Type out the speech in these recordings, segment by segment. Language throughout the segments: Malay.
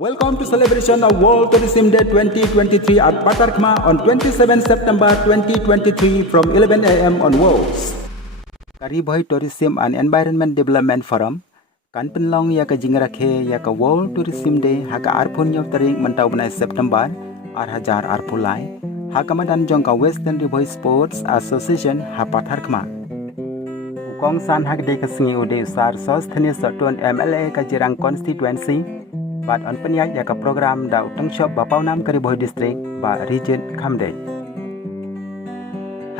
Welcome to celebration of World Tourism Day 2023 at Patarkhma on 27 September 2023 from 11 a.m. onwards. Karibhoi Tourism and Environment Development Forum kan penlong ya ka jingrakhe ya ka World Tourism Day ha ka arphun yo tarik mentau benai September ar hajar arphulai ha ka madan jong ka Western Rivoi Sports Association ha Patarkhma. Ukong san ha de ka singi ude usar sosthani sotun MLA ka jirang constituency Bat on penyat ya ka program da utang shop bapau nam Karibhoi district ba region Khamde.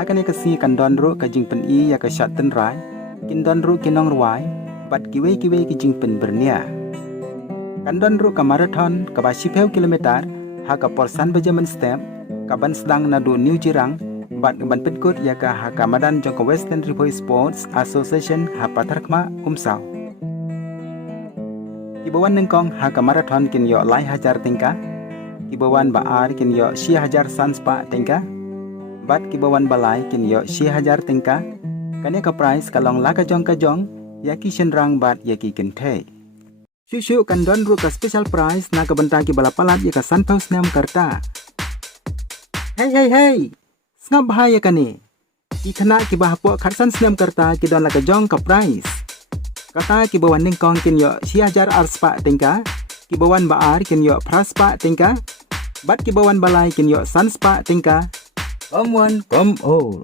Hakane ka si kan don ru ka jing pen I ya ka shat ten rai kin don ru kinong ruai bat kiwe ki jing pen bernia. Kan don ru ka marathon ka ba 10 kilometer ha ka porsan bajaman step ka ban sedang nadu New Jirang bat ban petkut ya ka ha ka madan jong ka Western Rivoi Sports Association ha Patarkhma umsau. Kibawan nengkong ha ka marathon kin yo lai hajar tingka kibawan baar kin yo 6000 sanspa tingka bat kibawan balai kin yo 6000 tingka kanya ka price kalong la ka jong yaki senrang bat yaki kente syusyu kan don ru ka special price na ka benta ki balapalat ya ka santos nem karta hey ngap bahaya kani ki khana ki bahpo kharsan nem karta ki don la ka jong ka price kata kibawan ningkong kin yo 6000 arspa tingka kibawan baar kin yo praspa tingka bat kibawan balai kin yo sanspa tingka come one come all.